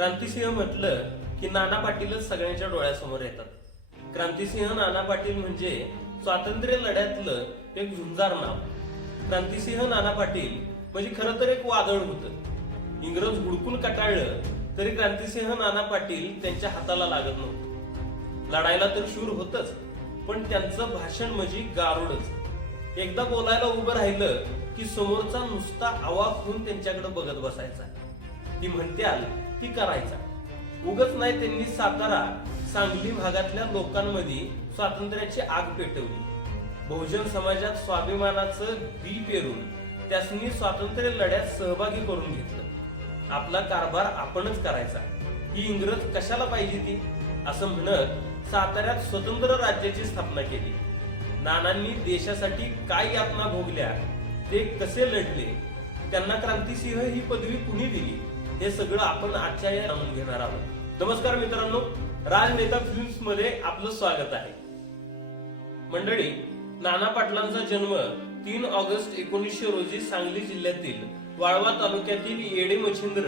क्रांतिसिंह म्हटलं की नाना पाटीलच सगळ्यांच्या डोळ्यासमोर येतात. क्रांतिसिंह नाना पाटील म्हणजे स्वातंत्र्य लढ्यातलं एक झुंजार नाव. क्रांतिसिंह नाना पाटील म्हणजे खरं तर एक वादळ होतं. इंग्रज हुडकून कटाळलं तरी क्रांतिसिंह नाना पाटील त्यांच्या हाताला लागत नव्हतं. लढायला तर शूर होतच पण त्यांचं भाषण म्हणजे गारुडच. एकदा बोलायला उभं राहिलं की समोरचा नुसता आवाज होऊन त्यांच्याकडे बघत बसायचा. ती म्हणत्याल ती करायचा. उगच नाही त्यांनी सातारा सांगली भागातल्या लोकांमध्ये स्वातंत्र्याची आग पेटवली. बहुजन समाजात स्वाभिमानाचं बी पेरून त्यासनी स्वातंत्र्य लढ्यात सहभागी करून घेतलं. आपला कारभार आपणच करायचा. ही इंग्रज कशाला पाहिजे ती? असं म्हणत साताऱ्यात स्वतंत्र राज्याची स्थापना केली. नानांनी देशासाठी काय यातना भोगल्या ते कसे लढले त्यांना क्रांतिसिंह ही पदवी कुणी दिली? हे सगळं आपण आजच्या या जाणून घेणार आहोत. नमस्कार मित्रांनो राजनेता फिल्म्समध्ये आपलं स्वागत आहे. मंडळी नाना पाटलांचा जन्म तीन ऑगस्ट एकोणीसशे रोजी सांगली जिल्ह्यातील वाळवा तालुक्यातील येडे मच्छिंद्र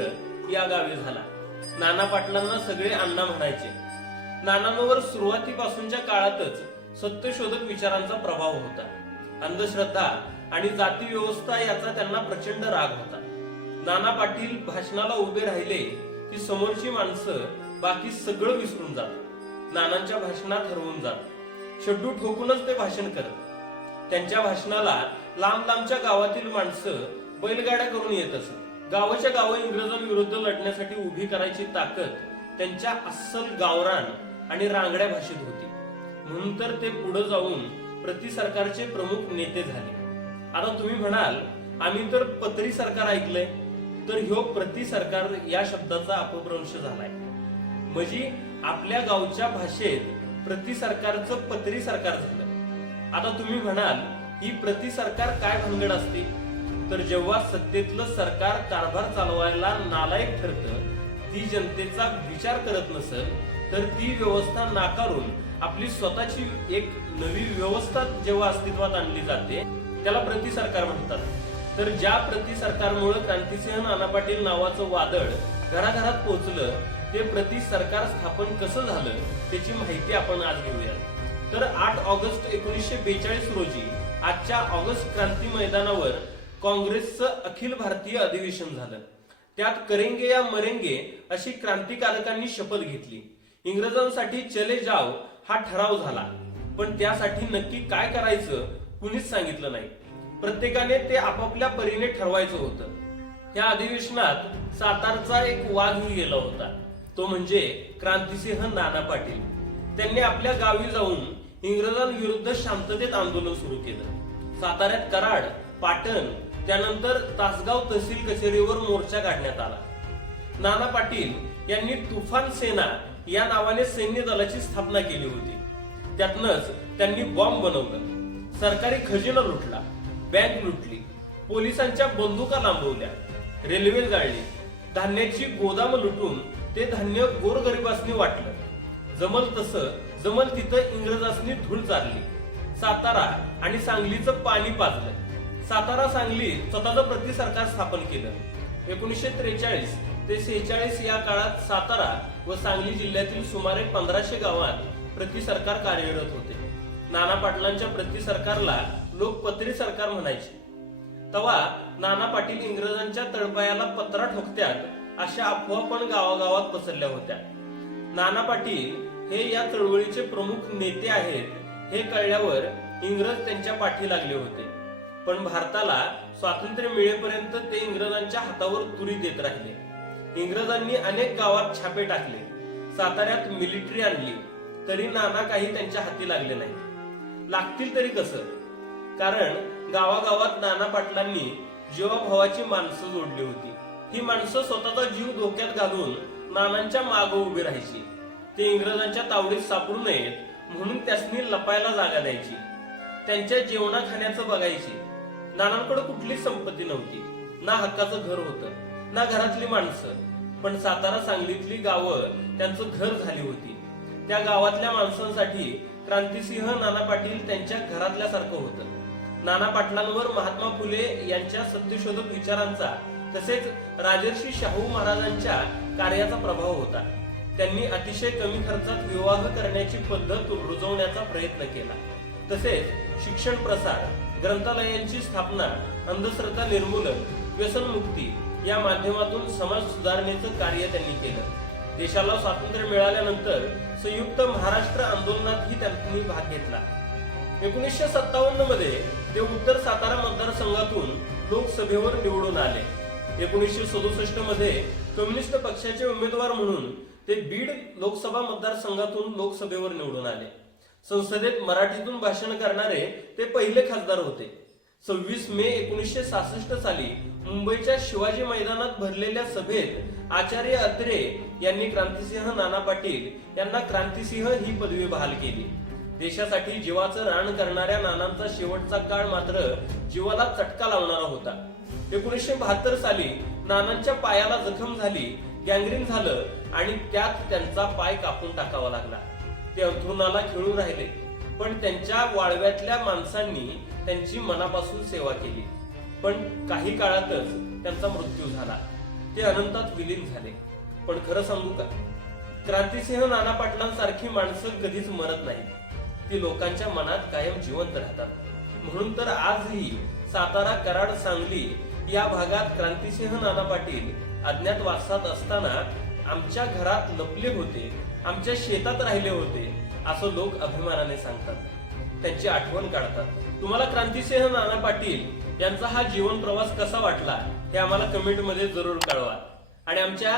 या गावी झाला. नाना पाटलांना सगळे अण्णा म्हणायचे. नानांवर सुरुवातीपासूनच्या काळातच सत्यशोधक विचारांचा प्रभाव होता. अंधश्रद्धा आणि जाती व्यवस्था याचा त्यांना प्रचंड राग होता. नाना पाटील भाषणाला उभे राहिले की समोरची माणसं बाकी सगळं विसरून जात नानांच्या भाषणात हरवून जात शड्डू ठोकूनच ते भाषण करत त्यांच्या भाषणाला लांब लांबच्या गावातील माणसं बैलगाड्या करून येत असत. गावाच्या गावं इंग्रजांविरुद्ध लढण्यासाठी उभी करायची ताकद त्यांच्या अस्सल गावरान आणि रांगड्या भाषेत होती. म्हणून तर ते पुढे जाऊन प्रति सरकारचे प्रमुख नेते झाले. आता तुम्ही म्हणाल आम्ही तर पत्री सरकार ऐकलंय. तर ह्यो प्रति सरकार या शब्दाचा अपभ्रंश झालाय. म्हणजे आपल्या गावच्या भाषेत प्रति सरकारचं पत्री सरकार झालं. आता तुम्ही म्हणाल ही प्रति सरकार काय भानगड असते? तर जेव्हा सत्तेतलं सरकार कारभार चालवायला नालायक ठरतं ती जनतेचा विचार करत नसेल तर ती व्यवस्था नाकारून आपली स्वतःची एक नवी व्यवस्था जेव्हा अस्तित्वात आणली जाते त्याला प्रति सरकार म्हणतात. तर ज्या प्रति सरकारमुळे क्रांतिसिंह नाना पाटील नावाचं वादळ घराघरात पोहोचलं ते प्रति सरकार स्थापन कसं झालं त्याची माहिती आपण आज घेऊया तर आठ ऑगस्ट एकोणीसशे बेचाळीस रोजी आजच्या ऑगस्ट क्रांती मैदानावर काँग्रेसचं अखिल भारतीय अधिवेशन झालं. त्यात करेंगे या मरेंगे अशी क्रांतिकारकांनी शपथ घेतली. इंग्रजांसाठी चले जाव हा ठराव झाला. पण त्यासाठी नक्की काय करायचं कुणीच सांगितलं नाही. प्रत्येकाने ते आपापल्या परीने ठरवायचं होतं. त्या अधिवेशनात सातारचा एक वाघही गेला होता. तो म्हणजे क्रांतिसिंह नाना पाटील. त्यांनी आपल्या गावी जाऊन इंग्रजांविरुद्ध शांततेत आंदोलन सुरू केलं. साताऱ्यात कराड पाटण त्यानंतर तासगाव तहसील कचेरीवर मोर्चा काढण्यात आला. नाना पाटील यांनी तुफान सेना या नावाने सैन्य दलाची स्थापना केली होती. त्यातनच त्यांनी बॉम्ब बनवलं. सरकारी खजिना लुटला. बँक लुटली. पोलिसांच्या बंदुका लांबवल्या. रेल्वे जाळली. धान्याची गोदाम लुटून ते धान्य गोरगरिबासनी वाटलं. जमल तसं जमल तिथं इंग्रजासनी धूळ चारली. सातारा आणि सांगलीचं पाणी पाजलं. सातारा सांगली स्वतःचं प्रति सरकार स्थापन केलं. एकोणीसशे त्रेचाळीस ते सेहेचाळीस या काळात सातारा व सांगली जिल्ह्यातील सुमारे पंधराशे गावात प्रति सरकार कार्यरत होते. नाना पाटलांच्या प्रति सरकारला लोक पत्री सरकार म्हणायचे. तवा नाना पाटील इंग्रजांच्या तळपायाला पत्रा ठोकत्यात अशा अफवा पण गावागावात पसरल्या होत्या. नाना पाटील हे या चळवळीचे प्रमुख नेते आहेत हे कळल्यावर इंग्रज त्यांच्या पाठी लागले होते. पण भारताला स्वातंत्र्य मिळेपर्यंत ते इंग्रजांच्या हातावर तुरी देत राहिले. इंग्रजांनी अनेक गावात छापे टाकले साताऱ्यात मिलिटरी आणली तरी नाना काही त्यांच्या हाती लागले नाही लागतील तरी कसं? कारण गावागावात नाना पाटलांनी जीवाभावाची माणसं जोडली होती. ही माणसं स्वतःचा जीव धोक्यात घालून नानांच्या माग उभी राहायची. ते इंग्रजांच्या तावडीत सापडू नयेत म्हणून त्यासनी लपायला जागा द्यायची. त्यांच्या जेवणा खाण्याचं बघायची. नानांकडे कुठलीच संपत्ती नव्हती. ना हक्काचं घर होतं ना घरातली माणसं. पण सातारा सांगलीतली गावं त्यांचं घर झाली होती. त्या गावातल्या माणसांसाठी क्रांतिसिंह नाना पाटील त्यांच्या घरातल्यासारखं होतं. नाना पाटलांवर महात्मा फुले यांच्या सत्यशोधक विचारांचा तसेच राजर्षी शाहू महाराजांच्या कार्याचा प्रभाव होता. त्यांनी अतिशय कमी खर्चात विवाह करण्याची पद्धत रुजवण्याचा प्रयत्न केला. तसेच शिक्षण प्रसार ग्रंथालयांची स्थापना अंधश्रद्धा निर्मूलन व्यसनमुक्ती या माध्यमातून समाज सुधारणेचं कार्य त्यांनी केलं. देशाला स्वातंत्र्य मिळाल्यानंतर संयुक्त महाराष्ट्र आंदोलनातही त्यांनी भाग घेतला. एकोणीसशे सत्तावन्नमध्ये ते उत्तर सातारा मतदारसंघातून लोकसभेवर निवडून आले. एकोणीसशे सदुसष्टमध्ये कम्युनिस्ट पक्षाचे उमेदवार म्हणून ते बीड लोकसभा मतदारसंघातून लोकसभेवर निवडून आले. संसदेत मराठीतून भाषण करणारे ते पहिले खासदार होते. सव्वीस मे एकोणीसशे सहासष्ट साली मुंबईच्या शिवाजी मैदानात भरलेल्या सभेत आचार्य अत्रे यांनी क्रांतिसिंह नाना पाटील यांना क्रांतिसिंह ही पदवी बहाल केली. देशासाठी जीवाचं रान करणाऱ्या नानांचा शेवटचा काळ मात्र जीवाला चटका लावणारा होता. एकोणीसशे बहात्तर साली नानांच्या पायाला जखम झाली गँग्रीन झालं आणि त्यात त्यांचा पाय कापून टाकावा लागला. ते अंथरुणाला खिळून राहिले पण त्यांच्या वाळव्यातल्या माणसांनी त्यांची मनापासून सेवा केली. पण काही काळातच त्यांचा मृत्यू झाला. ते अनंतात विलीन झाले. पण खरं सांगू का? क्रांतिसिंह नाना पाटलांसारखी माणसं कधीच मरत नाहीत. ते लोकांच्या मनात कायम जिवंत राहतात. म्हणून तर आजही सातारा कराड सांगली या भागात क्रांतिसिंह नाना पाटील अज्ञातवासात असताना आमच्या घरात लपले होते आमच्या शेतात राहिले होते असं लोक अभिमानाने सांगतात. त्यांची आठवण काढतात. तुम्हाला क्रांतिसिंह नाना पाटील यांचा हा जीवन प्रवास कसा वाटला हे आम्हाला कमेंटमध्ये जरूर कळवा. आणि आमच्या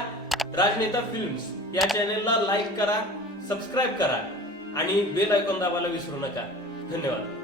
राजनेता फिल्म्स या चॅनेलला लाईक करा सबस्क्राईब करा. आणि बेल ऐकून दाबायला विसरू नका. धन्यवाद.